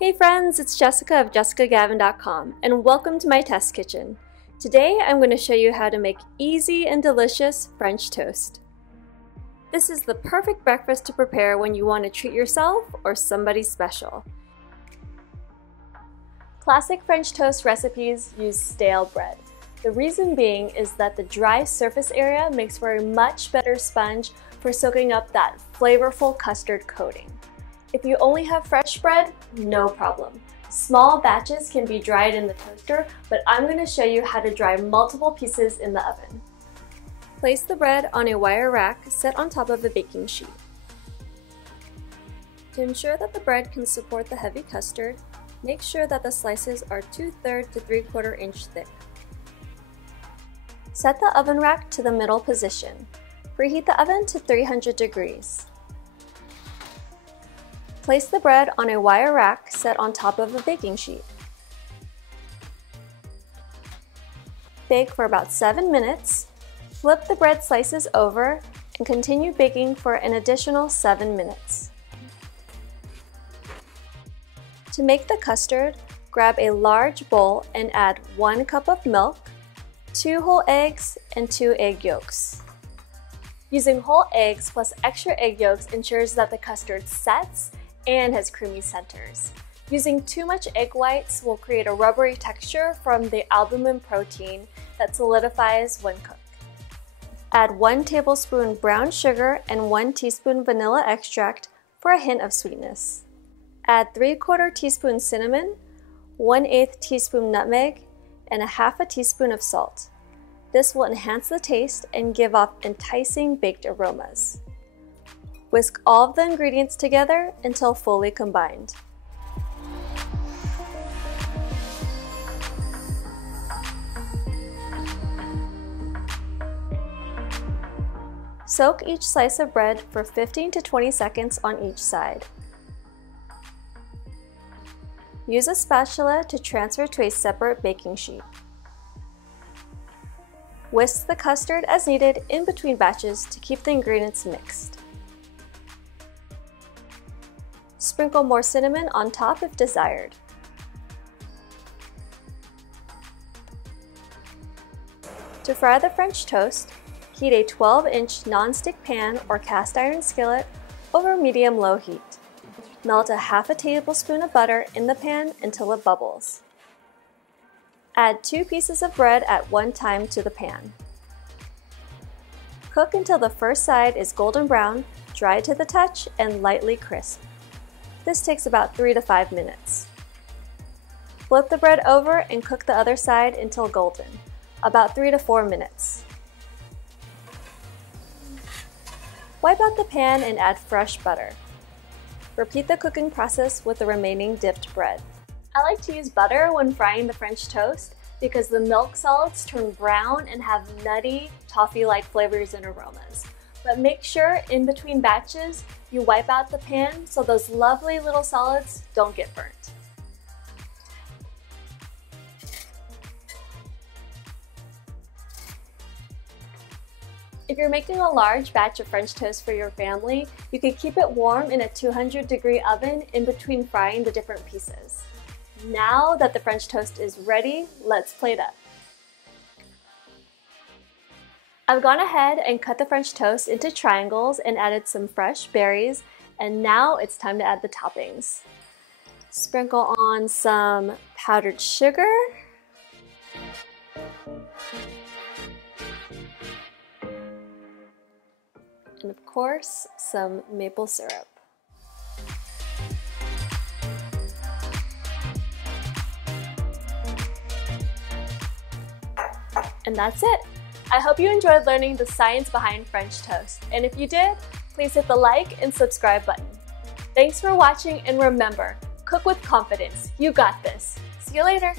Hey friends, it's Jessica of jessicagavin.com and welcome to my test kitchen. Today I'm going to show you how to make easy and delicious French toast. This is the perfect breakfast to prepare when you want to treat yourself or somebody special. Classic French toast recipes use stale bread. The reason being is that the dry surface area makes for a much better sponge for soaking up that flavorful custard coating. If you only have fresh bread, no problem. Small batches can be dried in the toaster, but I'm going to show you how to dry multiple pieces in the oven. Place the bread on a wire rack set on top of a baking sheet. To ensure that the bread can support the heavy custard, make sure that the slices are 2/3 to 3/4 inch thick. Set the oven rack to the middle position. Preheat the oven to 300 degrees. Place the bread on a wire rack set on top of a baking sheet. Bake for about 7 minutes. Flip the bread slices over and continue baking for an additional 7 minutes. To make the custard, grab a large bowl and add 1 cup of milk, 2 whole eggs, and 2 egg yolks. Using whole eggs plus extra egg yolks ensures that the custard sets and has creamy centers. Using too much egg whites will create a rubbery texture from the albumin protein that solidifies when cooked. Add 1 tablespoon brown sugar and 1 teaspoon vanilla extract for a hint of sweetness. Add 3/4 teaspoon cinnamon, 1/8 teaspoon nutmeg, and a 1/2 teaspoon of salt. This will enhance the taste and give off enticing baked aromas. Whisk all of the ingredients together until fully combined. Soak each slice of bread for 15 to 20 seconds on each side. Use a spatula to transfer to a separate baking sheet. Whisk the custard as needed in between batches to keep the ingredients mixed. Sprinkle more cinnamon on top if desired. To fry the French toast, heat a 12-inch non-stick pan or cast iron skillet over medium-low heat. Melt a 1/2 tablespoon of butter in the pan until it bubbles. Add 2 pieces of bread at one time to the pan. Cook until the first side is golden brown, dry to the touch, and lightly crisp. This takes about 3 to 5 minutes. Flip the bread over and cook the other side until golden, about 3 to 4 minutes. Wipe out the pan and add fresh butter. Repeat the cooking process with the remaining dipped bread. I like to use butter when frying the French toast because the milk solids turn brown and have nutty, toffee-like flavors and aromas. But make sure in between batches you wipe out the pan so those lovely little solids don't get burnt. If you're making a large batch of French toast for your family, you can keep it warm in a 200-degree oven in between frying the different pieces. Now that the French toast is ready, let's plate up. I've gone ahead and cut the French toast into triangles and added some fresh berries, and now it's time to add the toppings. Sprinkle on some powdered sugar, and of course, some maple syrup. And that's it! I hope you enjoyed learning the science behind French toast, and if you did, please hit the like and subscribe button. Thanks for watching, and remember, cook with confidence. You got this. See you later!